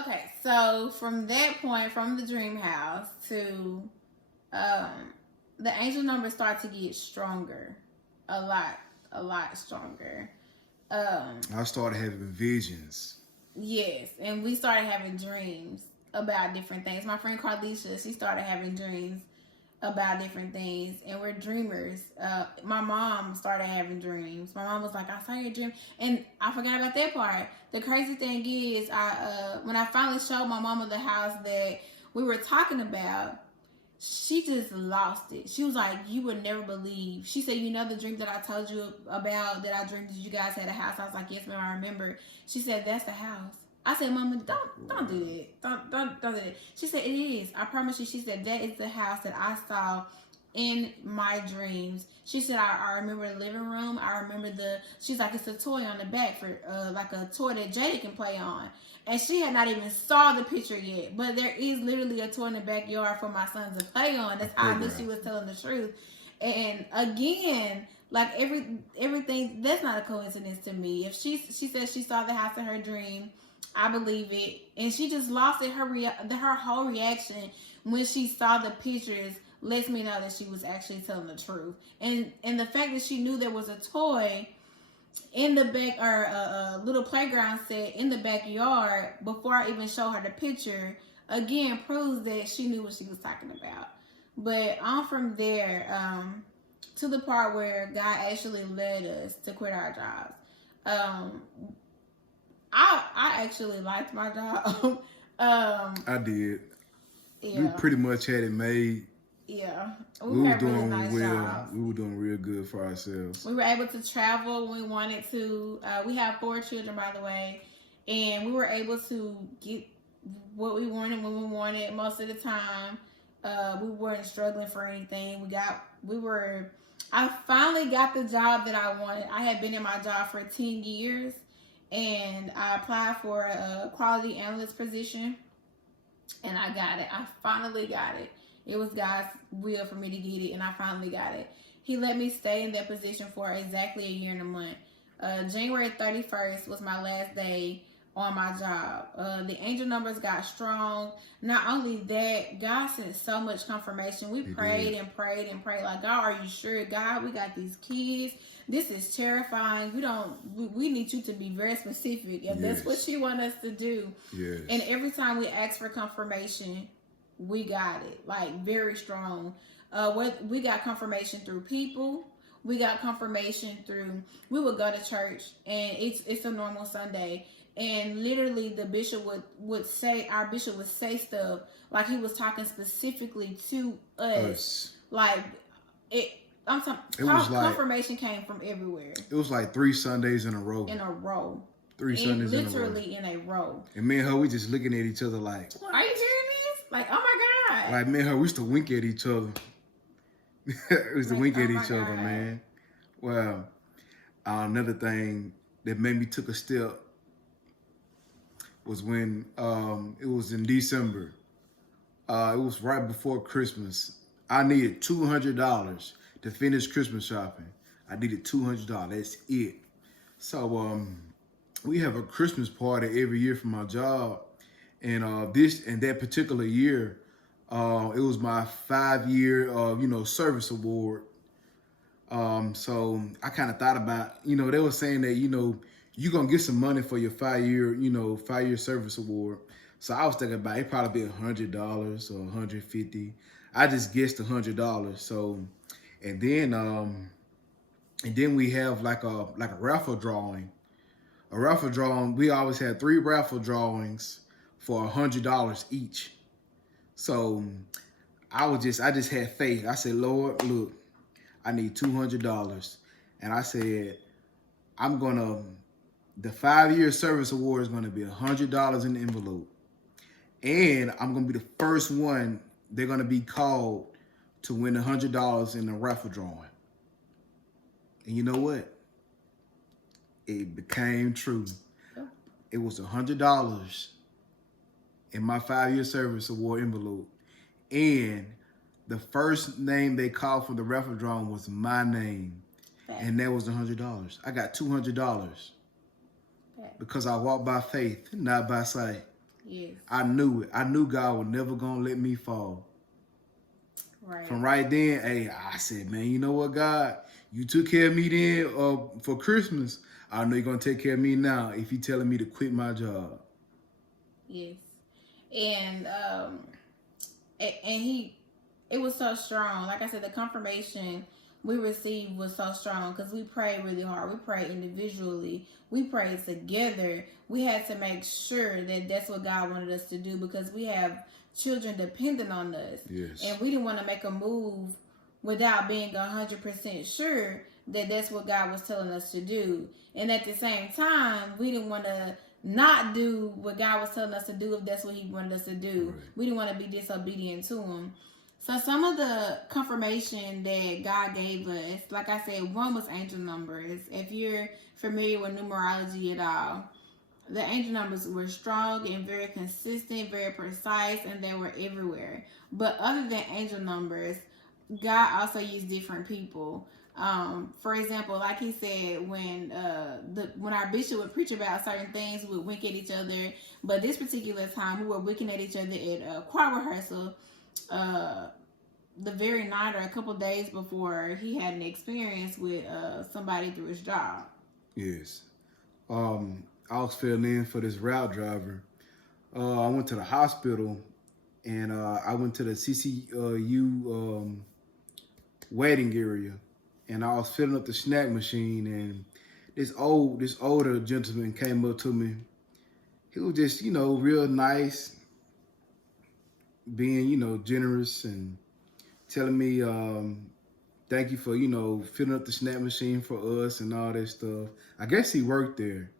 Okay, so from that point, from the dream house to the angel numbers start to get stronger, a lot stronger. I started having visions. Yes, and we started having dreams about different things. My friend Carlisha, she started having dreams about different things, and we're dreamers. My mom started having dreams. My mom was like, "I saw your dream," and I forgot about that part. The crazy thing is, I when I finally showed my mama the house that we were talking about, she just lost it. She was like, "You would never believe." She said, "You know the dream that I told you about that I dreamed that you guys had a house." I was like, "Yes, ma'am, I remember." She said, "That's the house." I said, "Mama, don't do it. Don't do it." She said, "It is. I promise you." She said, "That is the house that I saw in my dreams." She said, I remember the living room. I remember she's like, it's a toy on the back for like a toy that Jada can play on. And she had not even saw the picture yet. But there is literally a toy in the backyard for my son to play on. A That's how I knew she playground. was telling the truth. And again, like everything, that's not a coincidence to me. If she says she saw the house in her dream, I believe it. And she just lost it. Her whole reaction when she saw the pictures lets me know that she was actually telling the truth. And the fact that she knew there was a toy in the back, or a little playground set in the backyard before I even showed her the picture, again proves that she knew what she was talking about. But on from there, to the part where God actually led us to quit our jobs. Um, I actually liked my job. I did. We Yeah, pretty much had it made. yeah, We we was had really doing nice well. jobs. We were doing real good for ourselves. We were able to travel when we wanted to. We have 4 children, by the way, and we were able to get what we wanted when we wanted most of the time. We weren't struggling for anything. We were. I finally got the job that I wanted. I had been in my job for 10 years, and I applied for a quality analyst position, and I got it. I finally got it. It was God's will for me to get it, and I finally got it. He let me stay in that position for exactly a year and a month. January 31st was my last day on my job. The angel numbers got strong. Not only that, God sent so much confirmation. We He prayed did. and prayed and prayed. Like, God, are you sure? God, we got these kids. This is terrifying. We need you to be very specific. And that's what Yes. you want us to do. And Yes. every time we ask for confirmation, we got it. Like, very strong. We got confirmation through people. We got confirmation through. We would go to church, and it's a normal Sunday, and literally the bishop would say, our bishop would say stuff like he was talking specifically to us. Us. Like, it. I'm talking. It was like Confirmation came from everywhere it was like 3 Sundays in a row. in a row, Three in Sundays in a row. literally in a row. And me and her, we just looking at each other like, Are you hearing this? Like, oh my god! like me and her, we used to wink at each other. We used to Like, wink oh at my each other, god! man. Well, another thing that made me took a step was when it was in December. It was right before Christmas. I needed $200 to finish Christmas shopping. I needed $200. That's it. So we have a Christmas party every year for my job, and that particular year, it was my 5 year service award. So I kind of thought about, they were saying that, you're gonna get some money for your 5 year, 5 year service award. So I was thinking about it probably be $100 or 150. I just guessed $100. So, and then we have like a raffle drawing. A raffle drawing. We always had 3 raffle drawings for $100 each. So I just had faith. I said, Lord, look, I need $200, and I said, the 5 year service award is gonna be $100 in the envelope, and I'm gonna be the first one they're gonna be called to win $100 in the raffle drawing. And you know what? It became true. It was $100 in my 5 year service award envelope, and the first name they called for the raffle drawing was my name, and that was $100. I got $200 because I walked by faith, not by sight. Yes. I knew it. I knew God was never gonna let me fall. Right. From right then, hey, I said, man, you know what, God, you took care of me then for Christmas. I know you're gonna take care of me now if you telling me to quit my job. Yes. And and he, it was so strong. Like I said, the confirmation we received was so strong because we prayed really hard. We prayed individually. We prayed together. We had to make sure that that's what God wanted us to do because we have children dependent on us, Yes. and we didn't want to make a move without being 100% sure that that's what God was telling us to do. And at the same time, we didn't want to not do what God was telling us to do if that's what He wanted us to do. Right. We didn't want to be disobedient to Him. So some of the confirmation that God gave us, like I said, one was angel numbers. If you're familiar with numerology at all, the angel numbers were strong and very consistent, very precise, and they were everywhere. But other than angel numbers, God also used different people. For example, like he said, when our bishop would preach about certain things, we would wink at each other. But this particular time, we were winking at each other at choir rehearsal. Uh, the very night or a couple days before he had an experience with somebody through his job. Yes. I was filling in for this route driver. I went to the hospital and I went to the CCU waiting area, and I was filling up the snack machine, and this older gentleman came up to me. He was just, real nice, being, generous and telling me, thank you for, filling up the snack machine for us and all that stuff. I guess he worked there.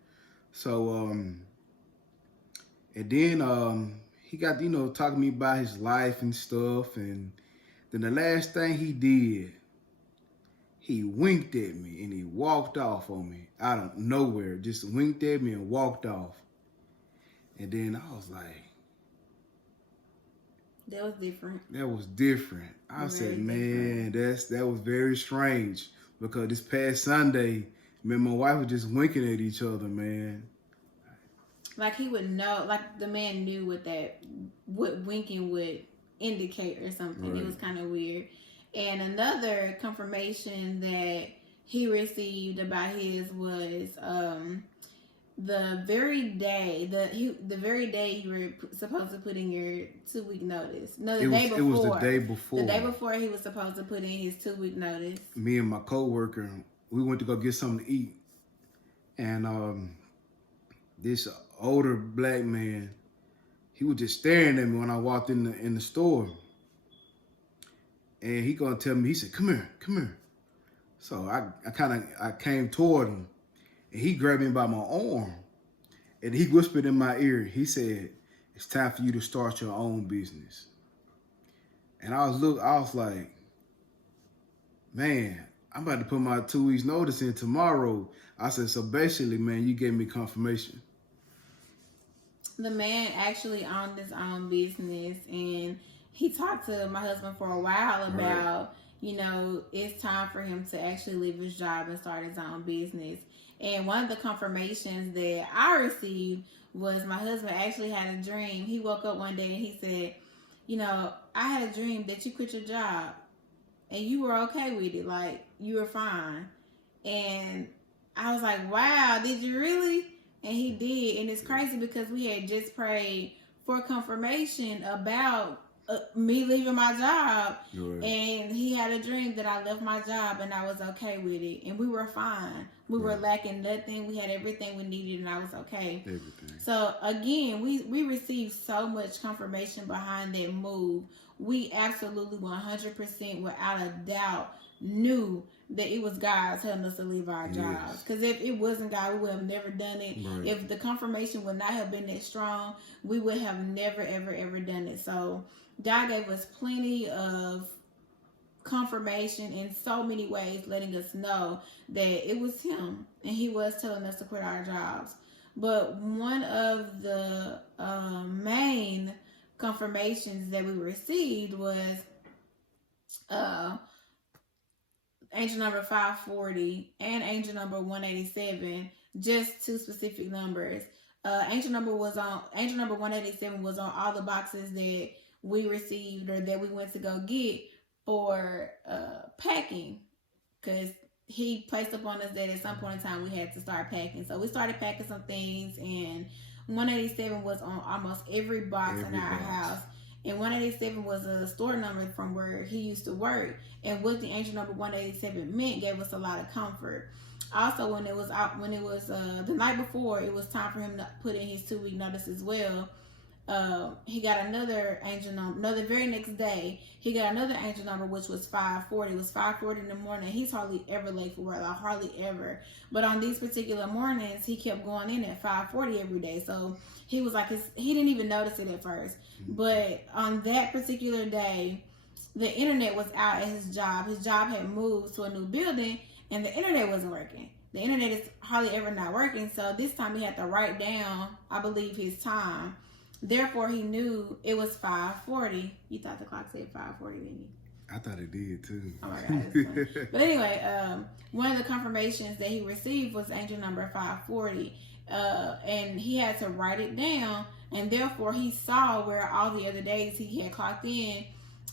So, and then he got, talking to me about his life and stuff. And then the last thing he did, he winked at me and he walked off on me out of nowhere. Just winked at me and walked off. And then I was like, That was different. that was different. I Very said, man, different. that was very strange because this past Sunday, me and my wife were just winking at each other, man. Like he would know, like the man knew what winking would indicate or something. Right. It was kind of weird. And another confirmation that he received about his was the very day the very day you were supposed to put in your 2 week notice. No, the day before. It was the day before. The day before he was supposed to put in his 2 week notice. Me and my coworker, we went to go get something to eat, and this older black man, he was just staring at me when I walked in the store, and he gonna tell me, he said, "Come here, come here." So I came toward him, and he grabbed me by my arm, and he whispered in my ear. He said, "It's time for you to start your own business." And I was like, man, I'm about to put my 2 weeks notice in tomorrow. I said, so basically, man, you gave me confirmation. The man actually owned his own business, and he talked to my husband for a while about, it's time for him to actually leave his job and start his own business. And one of the confirmations that I received was my husband actually had a dream. He woke up one day and he said, I had a dream that you quit your job and you were okay with it. Like, you were fine. And I was like, wow, did you really? And he did. And it's crazy because we had just prayed for confirmation about me leaving my job. Right. And he had a dream that I left my job and I was okay with it. And we were fine. We were lacking nothing. We had everything we needed and I was okay. Everything. So again, we received so much confirmation behind that move. We absolutely 100% without a doubt knew that it was God telling us to leave our jobs. Because if it wasn't God, we would have never done it. Right. If the confirmation would not have been that strong, we would have never, ever, ever done it. So God gave us plenty of confirmation in so many ways, letting us know that it was Him and He was telling us to quit our jobs. But one of the main confirmations that we received was angel number 540 and angel number 187, just two specific numbers. Angel number 187 was on all the boxes that we received or that we went to go get for packing, because he placed upon us that at some point in time we had to start packing. So we started packing some things, and 187 was on almost every box in our house. And 187 was a store number from where he used to work. And what the angel number 187 meant gave us a lot of comfort. Also, when it was the night before, it was time for him to put in his 2-week notice as well. He got another angel number. The very next day, he got another angel number, which was 540. It was 540 in the morning. He's hardly ever late for work, like hardly ever. But on these particular mornings, he kept going in at 540 every day. So he was like, he didn't even notice it at first. But on that particular day, the internet was out at his job. His job had moved to a new building, and the internet wasn't working. The internet is hardly ever not working. So this time he had to write down, I believe, his time. Therefore, he knew it was 5:40. You thought the clock said 5:40, didn't you? I thought it did too. Oh my God. But anyway, one of the confirmations that he received was angel number 540. And he had to write it down. And therefore, he saw where all the other days he had clocked in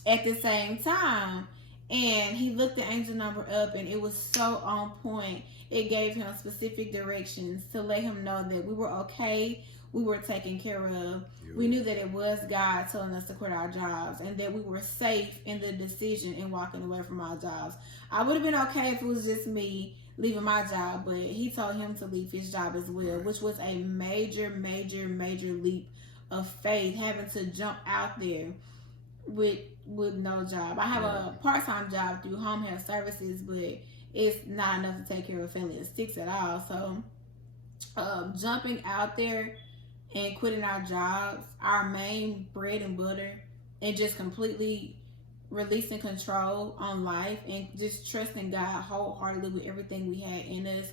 at the same time. And he looked the angel number up, and it was so on point. It gave him specific directions to let him know that we were okay. We were taken care of. We knew that it was God telling us to quit our jobs, and that we were safe in the decision in walking away from our jobs. I would have been okay if it was just me leaving my job, but he told him to leave his job as well, which was a major, major, major leap of faith, having to jump out there with no job. I have a part-time job through Home Health Services, but it's not enough to take care of a family of 6 at all. So jumping out there and quitting our jobs, our main bread and butter, and just completely releasing control on life and just trusting God wholeheartedly with everything we had in us,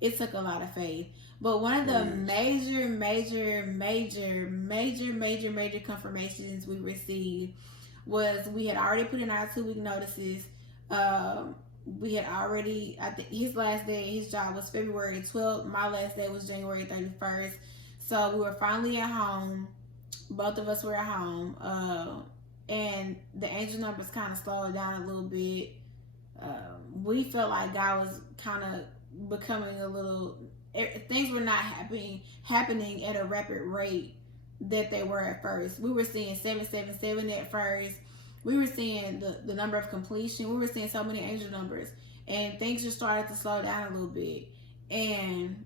it took a lot of faith. But one of the major confirmations we received was we had already put in our 2-week notices. We had already, I think his last day, his job was February 12th. My last day was January 31st. So we were finally at home. Both of us were at home. And the angel numbers kind of slowed down a little bit. We felt like God was kind of becoming a little, things were not happening at a rapid rate that they were at first. We were seeing 777 at first. We were seeing the number of completion. We were seeing so many angel numbers. And things just started to slow down a little bit. And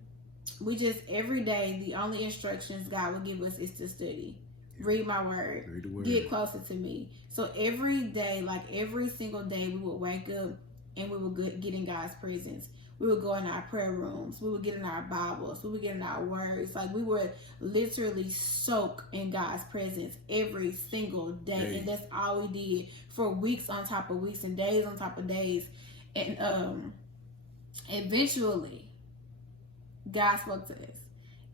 we just, every day, the only instructions God would give us is to study. Read my word. Read the word. Get closer to me. So every day, like every single day, we would wake up and we would get in God's presence. We would go in our prayer rooms. We would get in our Bibles. We would get in our words. Like we would literally soak in God's presence every single day. And that's all we did for weeks on top of weeks and days on top of days. And eventually, God spoke to us.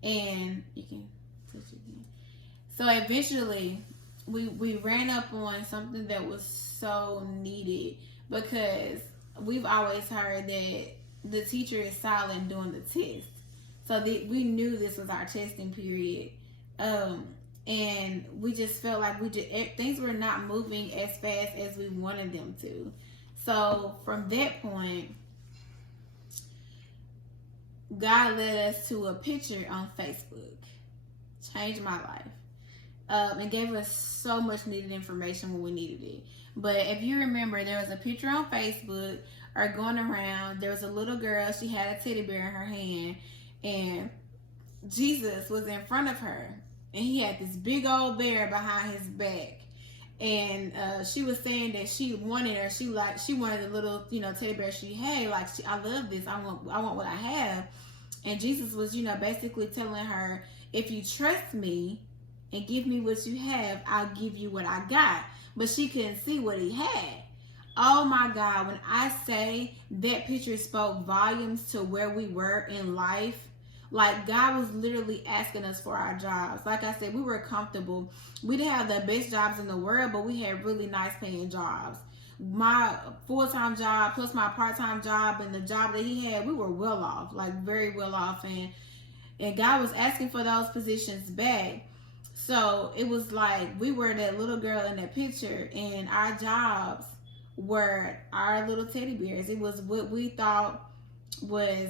And you can touch it again. So eventually, we ran up on something that was so needed, because we've always heard that the teacher is silent during the test. So we knew this was our testing period. And we just felt like things were not moving as fast as we wanted them to. So from that point, God led us to a picture on Facebook. Changed my life. And gave us so much needed information when we needed it. But if you remember, there was a picture on Facebook or going around. There was a little girl. She had a teddy bear in her hand. And Jesus was in front of her. And he had this big old bear behind his back. And she was saying that she wanted her. She wanted a little, teddy bear she had. Like, I love this. I want what I have. And Jesus was, basically telling her, if you trust me and give me what you have, I'll give you what I got. But she couldn't see what he had. Oh my God, when I say that picture spoke volumes to where we were in life, like God was literally asking us for our jobs. Like I said, we were comfortable. We didn't have the best jobs in the world, but we had really nice paying jobs. My full-time job plus my part-time job and the job that he had, we were well off, like very well off. And and God was asking for those positions back. So it was like we were that little girl in that picture, and our jobs were our little teddy bears. It was what we thought was,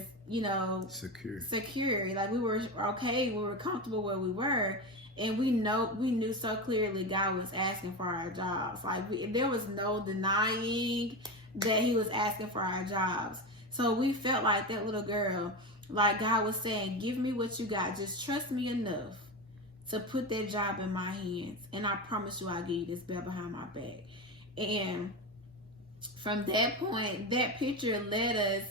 secure. Like we were okay, we were comfortable where we were, and we knew so clearly God was asking for our jobs. Like there was no denying that He was asking for our jobs. So we felt like that little girl, like God was saying, "Give me what you got. Just trust me enough to put that job in my hands, and I promise you I'll give you this bell behind my back." And from that point, that picture led us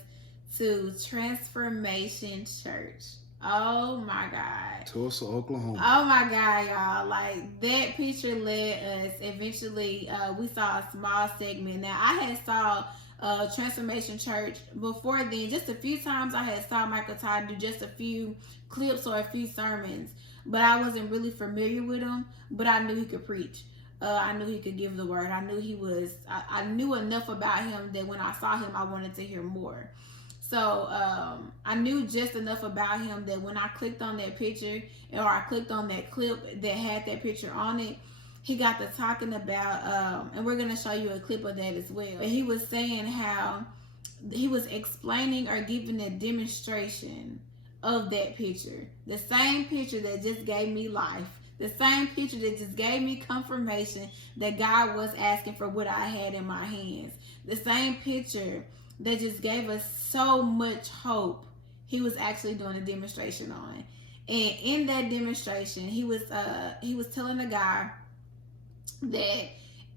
to Transformation Church. Oh my God. Tulsa, Oklahoma. Oh my God, y'all. Like that picture led us. Eventually, we saw a small segment. Now, I had saw Transformation Church before then. Just a few times I had saw Michael Todd do just a few clips or a few sermons. But I wasn't really familiar with him. But I knew he could preach. I knew he could give the word. I knew he was, I knew enough about him that when I saw him, I wanted to hear more. So I knew just enough about him that when I clicked on that picture, or I clicked on that clip that had that picture on it, he got to talking about, and we're going to show you a clip of that as well. But he was saying how he was explaining or giving a demonstration of that picture. The same picture that just gave me life. The same picture that just gave me confirmation that God was asking for what I had in my hands. The same picture that just gave us so much hope. He was actually doing a demonstration on. And in that demonstration, he was telling the guy that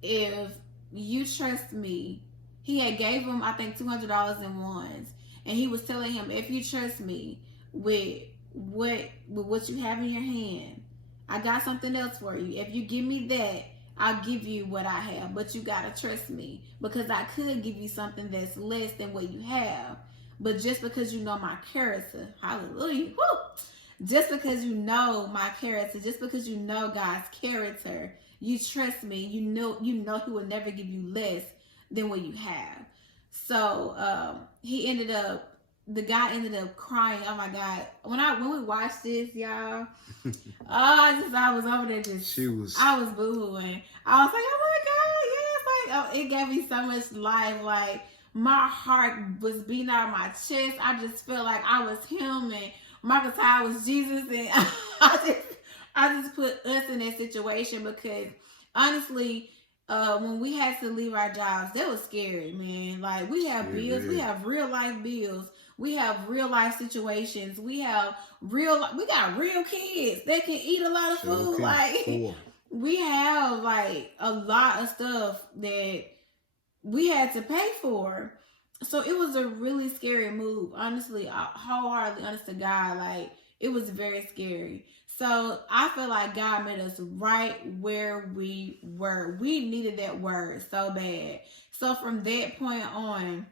if you trust me, he had gave him, I think, $200 in ones. And he was telling him, if you trust me with what you have in your hand, I got something else for you. If you give me that, I'll give you what I have. But you got to trust me, because I could give you something that's less than what you have. But just because you know my character, hallelujah, woo, just because you know my character, just because you know God's character, you trust me, you know He will never give you less than what you have. So the guy ended up crying. Oh my God. When we watched this, y'all, I was over there I was boohooing. I was like, oh my God, yes, it gave me so much life. Like my heart was beating out of my chest. I just felt like I was him and Michael Todd was Jesus, and I just put us in that situation because honestly, when we had to leave our jobs, that was scary, man. Like we have bills, we have real life bills. We have real life situations. We got real kids that can eat a lot of food. Like we have like a lot of stuff that we had to pay for. So it was a really scary move. Honestly, wholeheartedly honest to God, like it was very scary. So I feel like God met us right where we were. We needed that word so bad. So from that point on,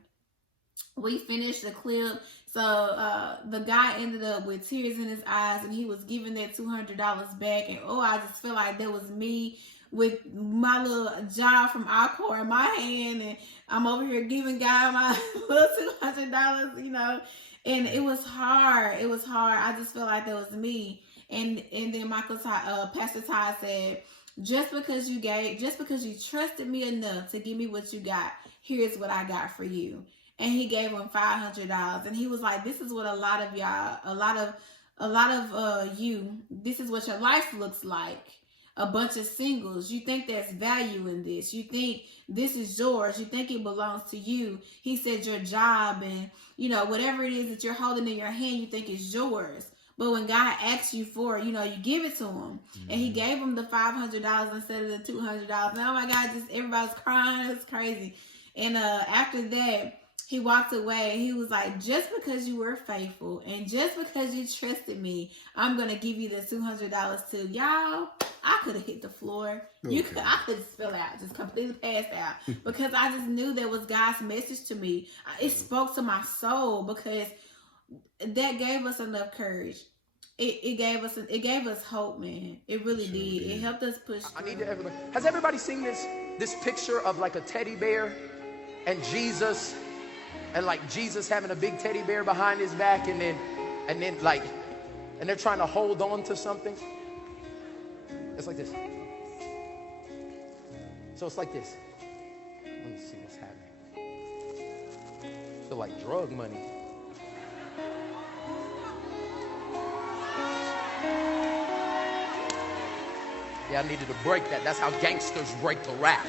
we finished the clip. So the guy ended up with tears in his eyes, and he was giving that $200 back. And I just feel like that was me with my little job from Alcor in my hand, and I'm over here giving God my little $200, And it was hard. It was hard. I just feel like that was me. And then Pastor Todd said, just because you trusted me enough to give me what you got, here's what I got for you. And he gave him $500. And he was like, this is what a lot of you, this is what your life looks like. A bunch of singles. You think there's value in this. You think this is yours. You think it belongs to you. He said your job and, whatever it is that you're holding in your hand, you think is yours. But when God asks you for it, you give it to him. Mm-hmm. And he gave him the $500 instead of the $200. And oh my God, just everybody's crying. It's crazy. And after that, he walked away. He was like, just because you were faithful and just because you trusted me, I'm going to give you the $200 too. Y'all, I could have hit the floor. Okay. I could have fell out, just completely passed out because I just knew that was God's message to me. It spoke to my soul because that gave us enough courage. It gave us hope, man. It really did. It helped us push through. I need everybody. Has everybody seen this picture of like a teddy bear and Jesus? And like Jesus having a big teddy bear behind his back, and then like and they're trying to hold on to something. It's like this. So it's like this. Let me see what's happening. I feel like drug money. Yeah, I needed to break that. That's how gangsters break the rap.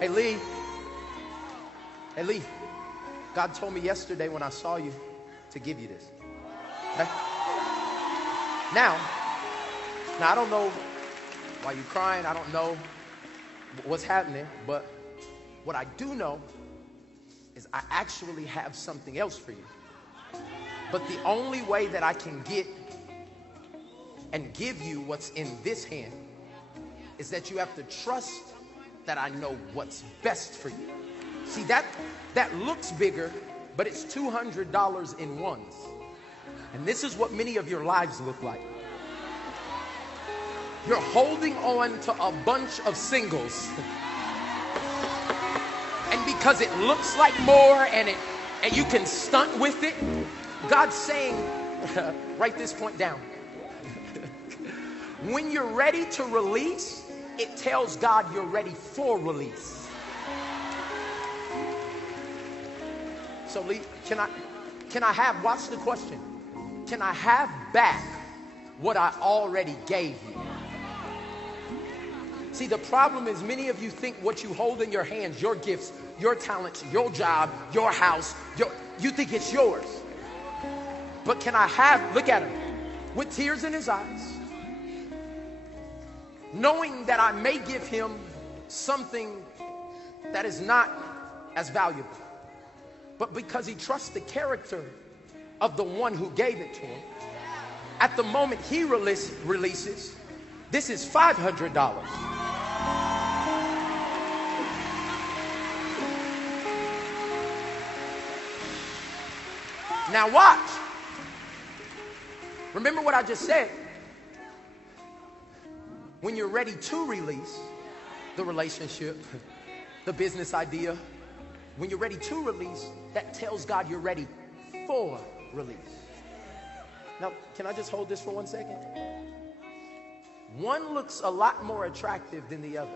Hey, Lee. Hey, Lee. God told me yesterday when I saw you to give you this. Okay? Now, I don't know why you're crying. I don't know what's happening. But what I do know is I actually have something else for you. But the only way that I can get and give you what's in this hand is that you have to trust that I know what's best for you. See, that looks bigger, but it's $200 in ones. And this is what many of your lives look like. You're holding on to a bunch of singles. And because it looks like more and you can stunt with it, God's saying, write this point down. When you're ready to release, it tells God you're ready for release. So Lee, can I have, watch the question. Can I have back what I already gave you? See, the problem is many of you think what you hold in your hands, your gifts, your talents, your job, your house, you think it's yours. But can I have, look at him, with tears in his eyes, knowing that I may give him something that is not as valuable. But because he trusts the character of the one who gave it to him, at the moment he releases, this is $500. Now watch. Remember what I just said. When you're ready to release the relationship, the business idea, when you're ready to release, that tells God you're ready for release. Now, can I just hold this for 1 second? One looks a lot more attractive than the other.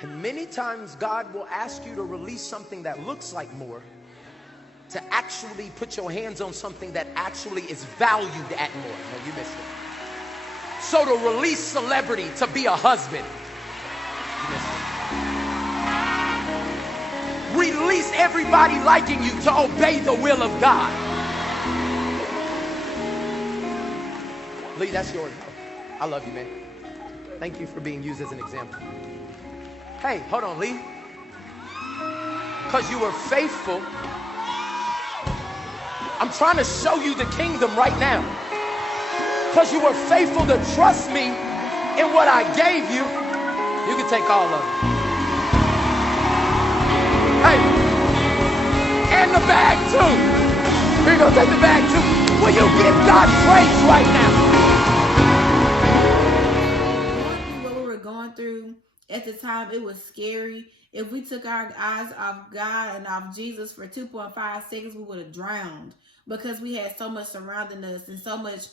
And many times God will ask you to release something that looks like more to actually put your hands on something that actually is valued at more. No, you missed it. So to release celebrity to be a husband, release everybody liking you to obey the will of God. Lee, that's yours. I love you, man. Thank you for being used as an example. Hey, hold on, Lee. Because you were faithful. I'm trying to show you the kingdom right now. Because you were faithful to trust me in what I gave you. You can take all of it. Hey, and the bag too. Here you go, take the bag too. Will you give God praise right now? What we were going through at the time, it was scary. If we took our eyes off God and off Jesus for 2.5 seconds, we would have drowned because we had so much surrounding us and so much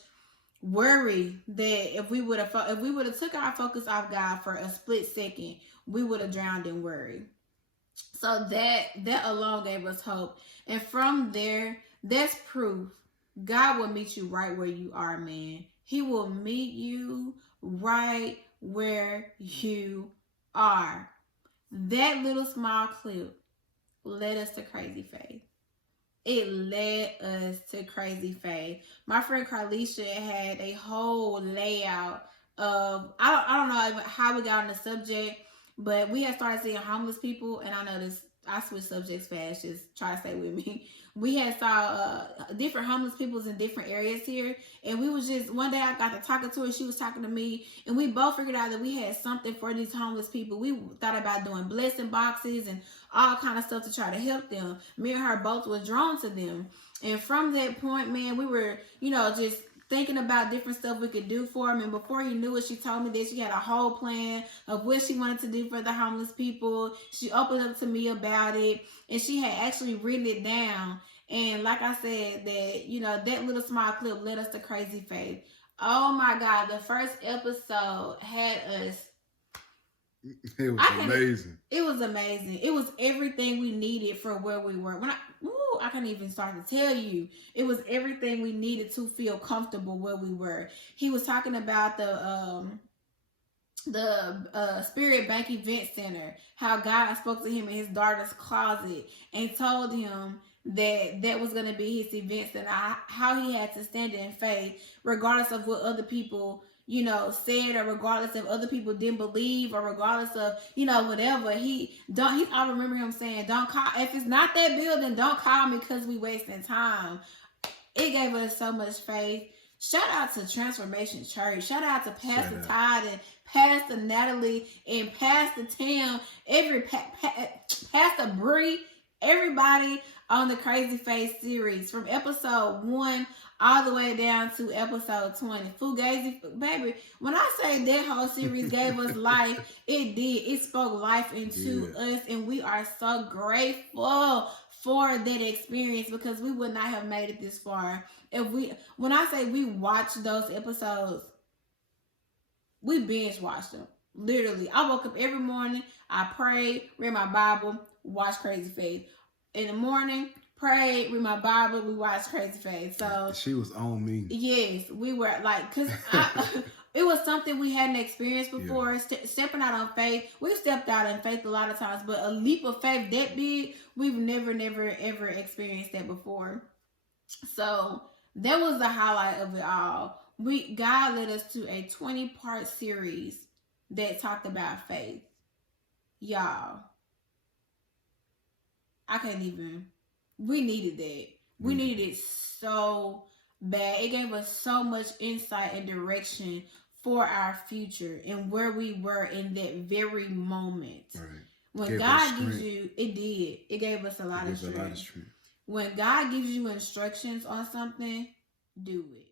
worry that if we would have took our focus off God for a split second, we would have drowned in worry. So that alone gave us hope. And from there, that's proof. God will meet you right where you are, man. He will meet you right where you are. That little small clip led us to crazy faith. It led us to crazy faith. My friend Carlisha had a whole layout of, I don't know how we got on the subject, but we had started seeing homeless people, and I noticed I switch subjects fast, just try to stay with me. We had saw different homeless people in different areas here, and we was just, one day I got to talking to her, she was talking to me, and we both figured out that we had something for these homeless people. We thought about doing blessing boxes and all kind of stuff to try to help them. Me and her both was drawn to them, and from that point, man, we were, just thinking about different stuff we could do for them. And before you knew it, she told me that she had a whole plan of what she wanted to do for the homeless people. She opened up to me about it, and she had actually written it down. And like I said, that, you know, that little small clip led us to Crazy Faith. Oh my God, the first episode had us. It was amazing. It was amazing. It was everything we needed for where we were. I can't even start to tell you. It was everything we needed to feel comfortable where we were. He was talking about the Spirit Bank Event Center, how God spoke to him in his daughter's closet and told him that was going to be his event center, how he had to stand in faith regardless of what other people, you know, said, or regardless if other people didn't believe, or regardless of, you know, whatever. I remember him saying, don't call, if it's not that building, don't call me because we wasting time. It gave us so much faith. Shout out to Transformation Church. Shout out to Pastor Todd and Pastor Natalie and Pastor Tim, Pastor Bree, everybody on the Crazy Faith series from episode 1 all the way down to episode 20. Fugazi, baby, when I say that whole series gave us life, it did. It spoke life into us, and we are so grateful for that experience, because we would not have made it this far when I say we watched those episodes, we binge watched them. Literally, I woke up every morning, I prayed, read my Bible, watched Crazy Faith. In the morning, prayed, read my Bible, we watched Crazy Faith. So she was on me. Yes, we were like, because it was something we hadn't experienced before. Yeah. Stepping out on faith, we've stepped out in faith a lot of times, but a leap of faith that big, we've never, ever experienced that before. So that was the highlight of it all. God led us to a 20-part series that talked about faith. Y'all, I can't even. We needed that. We needed it so bad. It gave us so much insight and direction for our future and where we were in that very moment. Right. When God gives you, it did. It gave us a lot of strength. When God gives you instructions on something, do it.